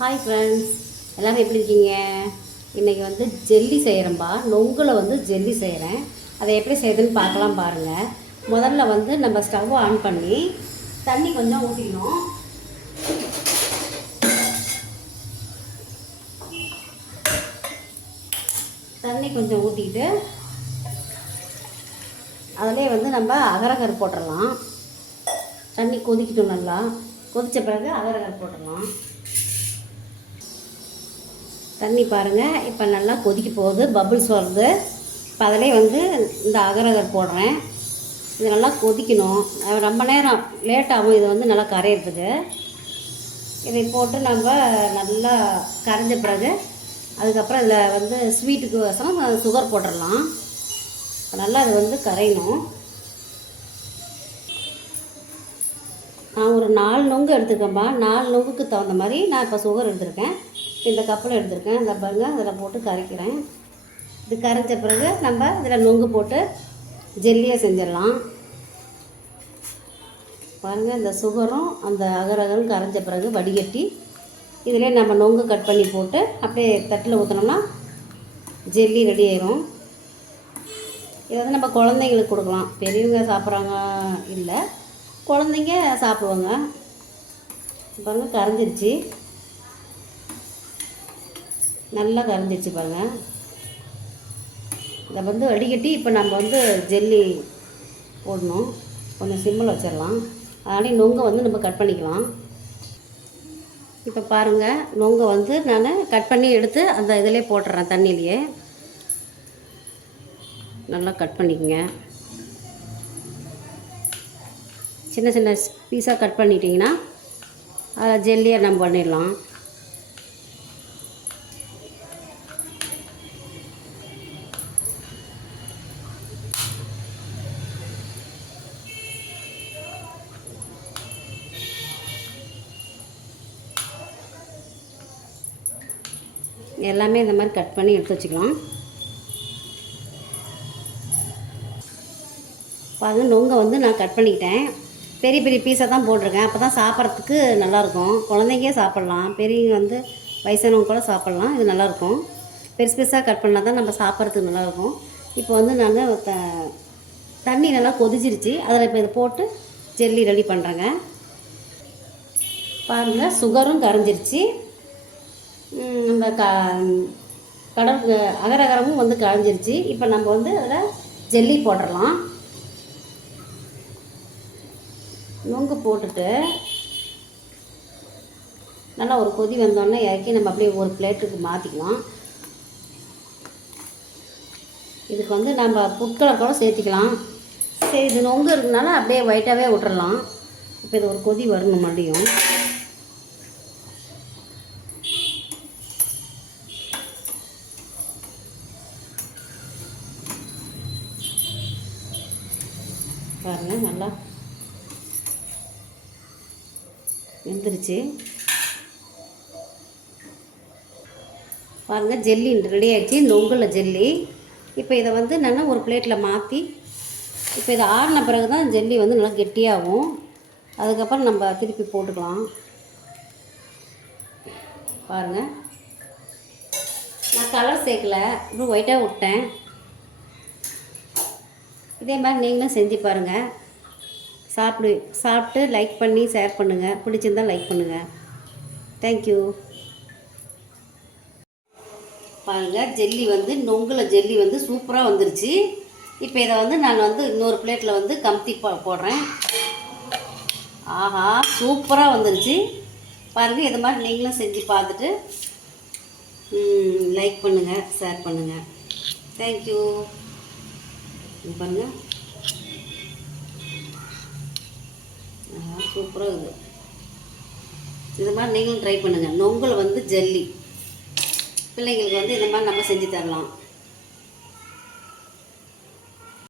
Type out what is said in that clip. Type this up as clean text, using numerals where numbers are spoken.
Hi friends, எல்லோரும் எப்படி இருக்கீங்க? இன்றைக்கி வந்து ஜெல்லி செய்கிறேன்பா. நொங்கில் வந்து ஜெல்லி செய்கிறேன். அதை எப்படி செய்யுதுன்னு பார்க்கலாம் பாருங்கள். முதல்ல வந்து நம்ம ஸ்டவ் ஆன் பண்ணி தண்ணி கொஞ்சம் ஊற்றிக்கணும். தண்ணி கொஞ்சம் ஊற்றிக்கிட்டு அதிலே வந்து நம்ம அகரகர் போட்டுடலாம். தண்ணி கொதிக்கட்டும். நல்லா கொதித்த பிறகு அகரகர் போட்டுடலாம். தண்ணி பாருங்கள், இப்போ நல்லா கொதிக்க போகுது, பபுள்ஸ் வருது. இப்போ அதிலே வந்து இந்த அகரகர் போடுறேன். இது நல்லா கொதிக்கணும். ரொம்ப நேரம் லேட் ஆகும் இது வந்து நல்லா கரையிறதுக்கு. இதை போட்டு நம்ம நல்லா கரைஞ்ச பிறகு அதுக்கப்புறம் இதில் வந்து ஸ்வீட்டுக்கு வசம் சுகர் போட்டுடலாம். நல்லா இது வந்து கரையணும். நான் ஒரு 4 நொங்கு எடுத்துருக்கேன்ப்பா. 4 நொங்குக்கு தகுந்த மாதிரி நான் இப்போ சுகர் எடுத்திருக்கேன். இந்த கப்பில் எடுத்திருக்கேன். இந்த பாருங்க, அதில் போட்டு கரைக்கிறேன். இது கரைஞ்ச பிறகு நம்ம இதில் நொங்கு போட்டு ஜெல்லியாக செஞ்சிடலாம். பாருங்கள், இந்த சுகரும் அந்த அகரகரும் கரைஞ்ச பிறகு வடிகட்டி இதிலே நம்ம நொங்கு கட் பண்ணி போட்டு அப்படியே தட்டில் ஊற்றினோம்னா ஜெல்லி ரெடி ஆயிரும். இதை வந்து நம்ம குழந்தைங்களுக்கு கொடுக்கலாம். பெரியவங்க சாப்பிட்றாங்க இல்லை, குழந்தைங்க சாப்பிடுவாங்க. பாருங்கள், கரைஞ்சிருச்சு, நல்லா கரைஞ்சிருச்சு பாருங்கள். இதை வந்து வடிகட்டி இப்போ நம்ம வந்து ஜெல்லி போடணும். கொஞ்சம் சிம்மில் வச்சிடலாம். அதனால நொங்கை வந்து நம்ம கட் பண்ணிக்கலாம். இப்போ பாருங்கள், நொங்கை வந்து நான் கட் பண்ணி எடுத்து அந்த இதிலே போட்டுறேன். தண்ணியிலையே நல்லா கட் பண்ணிக்கங்க. சின்ன சின்ன பீஸாக கட் பண்ணிட்டிங்கன்னா அதை ஜெல்லியாக நம்ம பண்ணிடலாம். எல்லாமே இந்த மாதிரி கட் பண்ணி எடுத்து வச்சுக்கலாம். பாருங்க, நொங்கை வந்து நான் கட் பண்ணிக்கிட்டேன். பெரிய பெரிய பீஸாக தான் போட்டிருக்கேன். அப்போ தான் சாப்பிட்றதுக்கு நல்லாயிருக்கும். குழந்தைங்க சாப்பிட்லாம், பெரியவங்க வந்து வயசானவங்க கூட சாப்பிட்லாம். இது நல்லாயிருக்கும். பெருசு பெருசாக கட் பண்ணால் தான் நம்ம சாப்பிட்றதுக்கு நல்லாயிருக்கும். இப்போ வந்து நான் தண்ணி நல்லா கொதிச்சிருச்சு. அதில் இப்போ இதை போட்டு ஜெல்லி ரெடி பண்ணுறேங்க. பாருங்கள், சுகரும் கரைஞ்சிருச்சு. நம்ம அகரகரமும் வந்து கரைஞ்சிருச்சு. இப்போ நம்ம வந்து அதில் ஜெல்லி போட்டுடலாம். நொங்கு போட்டுட்டு நல்லா ஒரு கொதி வந்தோடனே இறக்கி நம்ம அப்படியே ஒரு பிளேட்டுக்கு மாற்றிக்கலாம். இதுக்கு வந்து நம்ம ஃபுட் கலர் கூட சேர்த்திக்கலாம். சரி, இது நொங்கு இருக்கிறதுனால அப்படியே ஒயிட்டாகவே விட்டுறலாம். இப்போ இது ஒரு கொதி வரணும் மறுபடியும். பாருங்கள், நல்லா வெந்துருச்சு. பாருங்கள், ஜெல்லி ரெடி ஆகிடுச்சு, நொங்கில் ஜெல்லி. இப்போ இதை வந்து நான் ஒரு பிளேட்டில் மாற்றி இப்போ இதை ஆறின பிறகு தான் ஜெல்லி வந்து நல்லா கெட்டியாகும். அதுக்கப்புறம் நம்ம திருப்பி போட்டுக்கலாம். பாருங்கள், நான் கலர் சேர்க்கலை, இன்னும் ஒயிட்டாக விட்டேன். இதே மாதிரி நீங்களும் செஞ்சு பாருங்கள். சாப்பிட்டு லைக் பண்ணி ஷேர் பண்ணுங்கள். பிடிச்சிருந்தால் லைக் பண்ணுங்கள். தேங்க்யூ. பாருங்கள், ஜெல்லி வந்து நொங்கில் ஜெல்லி வந்து சூப்பராக வந்துருச்சு. இப்போ இதை வந்து நான் வந்து இன்னொரு பிளேட்டில் வந்து கமுத்தி போடுறேன். ஆஹா, சூப்பராக வந்துருச்சு. பாருங்கள், இது மாதிரி நீங்களும் செஞ்சு பார்த்துட்டு லைக் பண்ணுங்கள், ஷேர் பண்ணுங்கள். தேங்க்யூ. பாருங்கள், சூப்பராக இருக்குது. இது மாதிரி நீங்களும் ட்ரை பண்ணுங்கள். நொங்கில் வந்து ஜெல்லி பிள்ளைங்களுக்கு வந்து இந்த மாதிரி நம்ம செஞ்சு தரலாம்.